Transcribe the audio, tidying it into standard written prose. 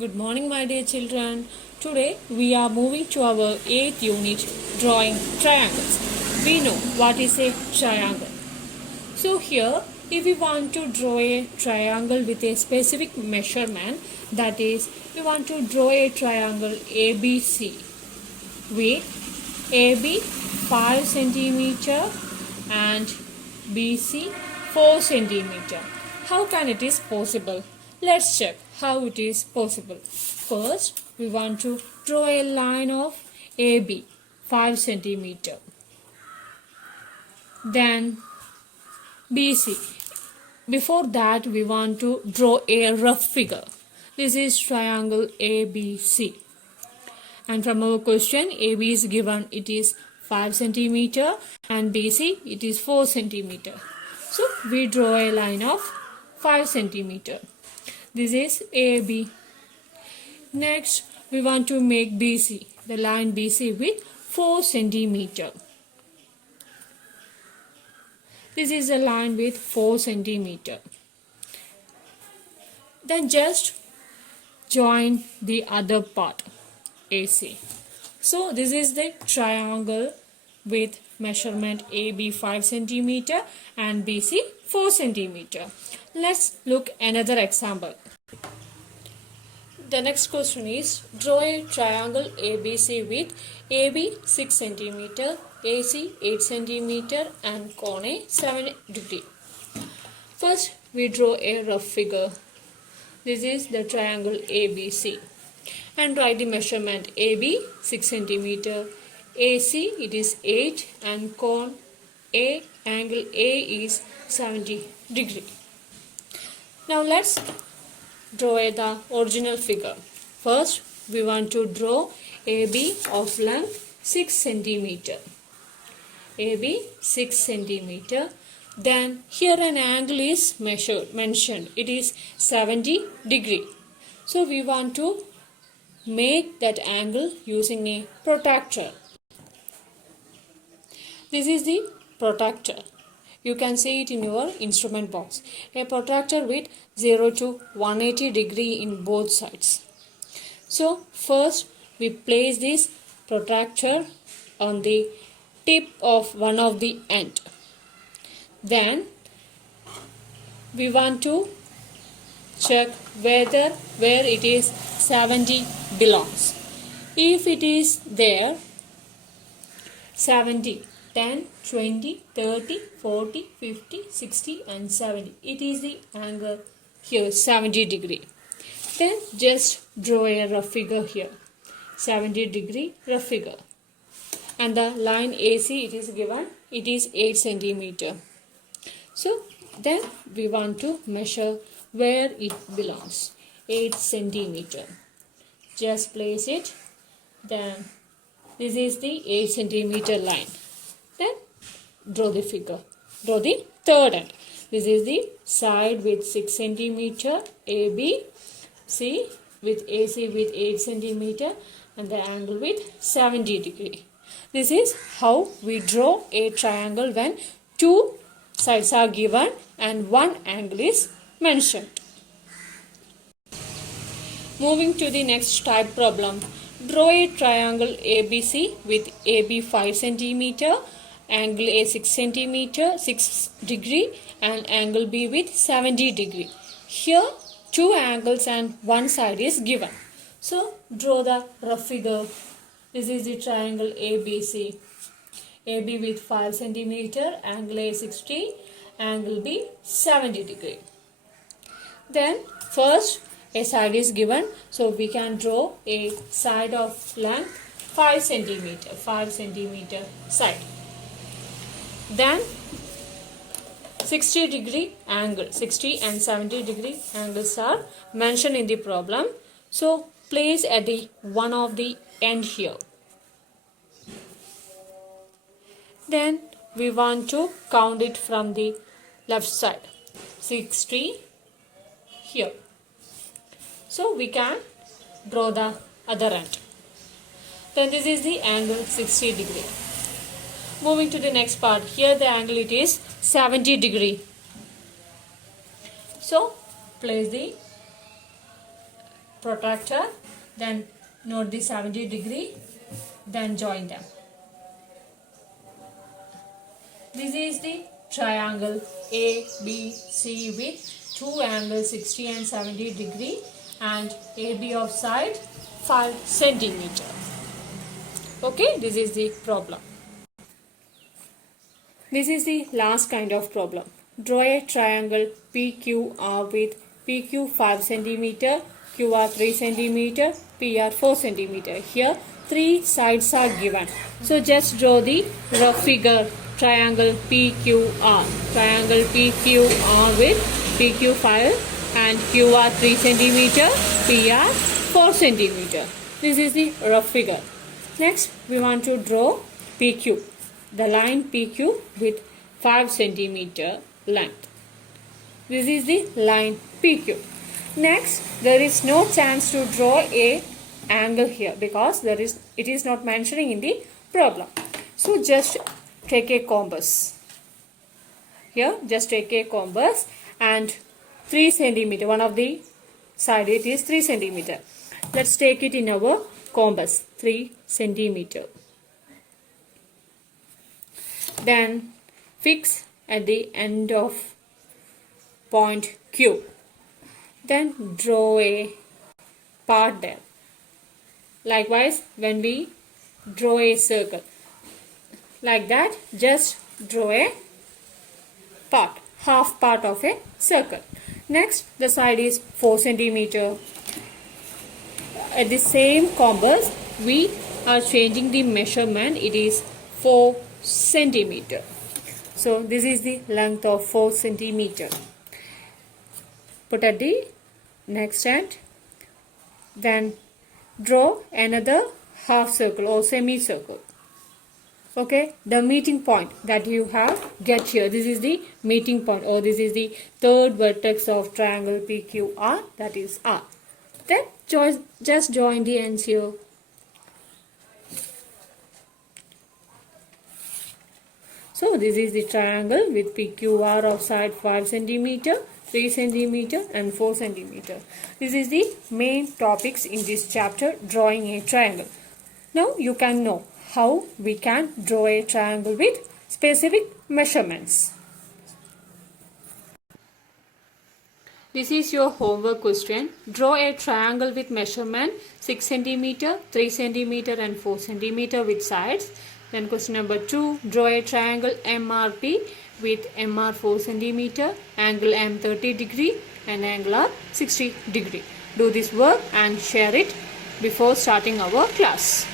Good morning, my dear children. Today we are moving to our 8th unit, drawing triangles. We know what is a triangle. So here, if we want to draw a triangle with a specific measurement, that is, we want to draw a triangle ABC with AB 5 centimeter and BC 4 centimeter. How can it is possible? Let's check how it is possible. First, we want to draw a line of AB 5 centimeter. Then BC. Before that, we want to draw a rough figure. This is triangle ABC. And from our question, AB is given, it is 5 centimeter and BC, it is 4 centimeter. So, we draw a line of 5 centimeter. This is AB. Next, we want to make BC, the line BC with 4 centimeter. This is a line with 4 centimeter. Then just join the other part, AC. So this is the triangle with measurement AB 5 centimeter and BC 4 centimeter. Let's look another example. The next question is, draw a triangle ABC with AB 6 centimeter, AC 8 centimeter and cone 7 degree. First, we draw a rough figure. This is the triangle ABC. And write the measurement AB 6 centimeter, AC it is 8 and cone A, angle A is 70 degree. Now let's draw the original figure. First, we want to draw AB of length 6 centimeter. AB 6 centimeter. Then here an angle is mentioned. It is 70 degree. So we want to make that angle using a protractor. This is the protractor. You can see it in your instrument box. A protractor with 0 to 180 degree in both sides. So first we place this protractor on the tip of one of the end. Then we want to check where it is 70 belongs. If it is there 70, 10, 20, 30, 40, 50, 60 and 70. It is the angle here 70 degree. Then just draw a rough figure here. 70 degree rough figure. And the line AC it is given, it is 8 centimeter. So then we want to measure where it belongs. 8 centimeter. Just place it. Then this is the 8 centimeter line. Then draw the figure. Draw the third end. This is the side with 6 centimeter AB, C with AC with 8 centimeter and the angle with 70 degree. This is how we draw a triangle when two sides are given and one angle is mentioned. Moving to the next type problem. Draw a triangle ABC with AB 5 centimeter, angle A 6 centimeter, 6 degree and angle B with 70 degree. Here two angles and one side is given. So draw the rough figure. This is the triangle ABC. AB with 5 centimeter, angle A 60, angle B 70 degree. Then first a side is given, so we can draw a side of length 5 centimeter side. Then 60 degree angle, 60 and 70 degree angles are mentioned in the problem. So place at the one of the end here. Then we want to count it from the left side. 60 here. So we can draw the other end. Then this is the angle 60 degree. Moving to the next part. Here the angle it is 70 degree. So place the protractor, then note the 70 degree, then join them. This is the triangle ABC with two angles 60 and 70 degree and AB of side 5 centimeter. Okay, this is the problem. This is the last kind of problem. Draw a triangle PQR with PQ 5 cm, QR 3 cm, PR 4 cm. Here 3 sides are given. So just draw the rough figure triangle PQR. Triangle PQR with PQ 5 and QR 3 cm, PR 4 cm. This is the rough figure. Next we want to draw PQ. The line PQ with 5 centimeter length. This is the line PQ. Next, there is no chance to draw a angle here because it is not mentioning in the problem. So just take a compass. Here, just take a compass and 3 centimeter. One of the side it is 3 centimeter. Let's take it in our compass. 3 centimeter. Then fix at the end of point Q. Then draw a part there. Likewise, when we draw a circle, like that, just draw a part, half part of a circle. Next, the side is 4 centimeter. At the same compass, we are changing the measurement. It is 4 centimeter. So this is the length of 4 centimeter. Put at the next end. Then draw another half circle or semicircle. Okay, the meeting point that you have get here. This is the meeting point, or this is the third vertex of triangle PQR, that is R. Then just join the ends here. So this is the triangle with PQR of side 5 cm, 3 cm and 4 cm. This is the main topics in this chapter, drawing a triangle. Now you can know how we can draw a triangle with specific measurements. This is your homework question. Draw a triangle with measurement 6 cm, 3 cm and 4 cm with sides. Then question number 2, draw a triangle MRP with MR 4 cm, angle M 30 degree and angle R 60 degree. Do this work and share it before starting our class.